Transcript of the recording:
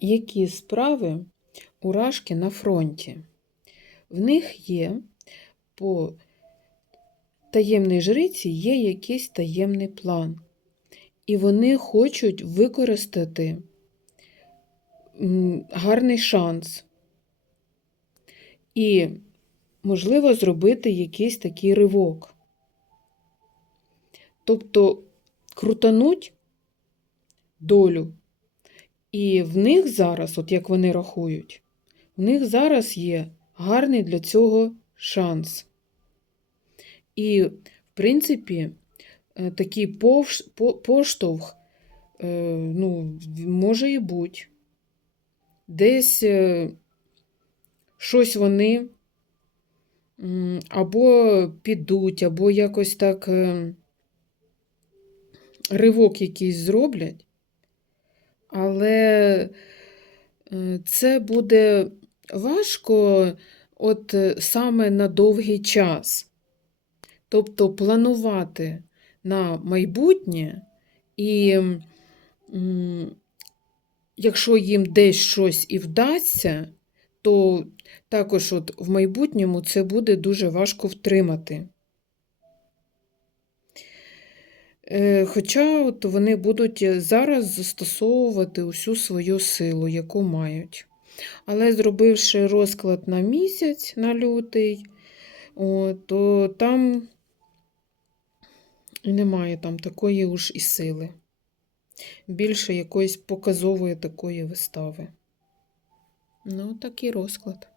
які справи у Рашки на фронті. В них є по таємній жриці є якийсь таємний план. І вони хочуть використати гарний шанс. І, можливо, зробити якийсь такий ривок. Тобто крутануть долю. І в них зараз, от як вони рахують, в них зараз є гарний для цього шанс. І, в принципі, е, такий поштовх е, ну, може і бути. Десь е, щось вони або підуть, або якось так ривок якийсь зроблять. Але е, це буде важко от е, саме на довгий час. Тобто планувати на майбутнє, і якщо їм десь щось і вдасться, то також от в майбутньому це буде дуже важко втримати. Хоча от вони будуть зараз застосовувати усю свою силу, яку мають. Але зробивши розклад на місяць, на лютий, то там немає там такої уж і сили. Більше якоїсь показової такої вистави. Ну, такий розклад.